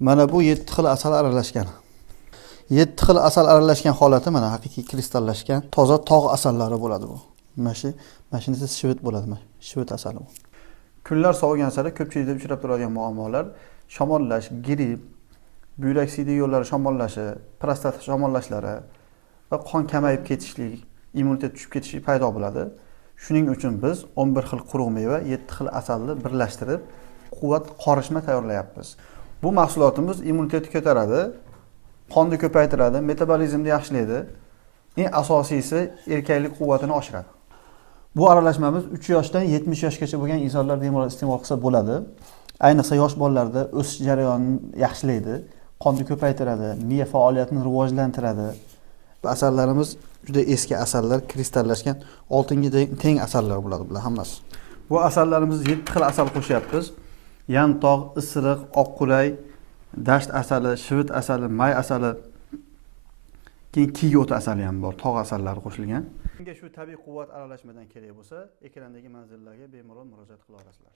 Mana bu 7 xil asal aralashgan. 7 xil asal aralashgan holati mana haqiqiy kristallashgan, toza tog' asallari bo'ladi bu. Mana shunisi shved bo'ladi, mana shved asali bu. Kunlar sovigan sari ko'pchilikda uchrab turadigan muammolar shamollash, gripp, buyrak siydik yo'llari shamollashi, prostata shamollashlari va qon kamayib ketishlik, immunitet tushib ketishlik paydo bo'ladi. Shuning uchun biz 11 xil quruq meva, 7 xil asalni birlashtirib, quvvat qorishma tayyorlayapmiz. Bu mahsulotimiz immunitetni ko'taradi, qonni ko'paytiradi, metabolizmni yaxshilaydi. Eng asosiysi erkaklik quvvatini oshiradi. Bu aralashmamiz 3 yoshdan 70 yoshgacha bo'lgan insonlar bemalol iste'mol qilsa bo'ladi. Ayniqsa yosh bolalarda o'sish jarayonini yaxshilaydi, qonni ko'paytiradi, miya faoliyatini rivojlantiradi. Bu asallarimiz juda eski asallar, kristallashgan, oltinga teng asallar bo'ladi bular hammasi. Bu asallarimiz 7 xil asal qo'shyapmiz. Yantoq, isiriq, oqquray, dasht asali, shved asali, may asali, keyin kiyot asali ham bor, tog' asallari qo'shilgan. Unga shu tabiiy quvvat aralashmadan kerak bo'lsa, ekrandagi manzillarga bemalol murojaat qila olasizlar.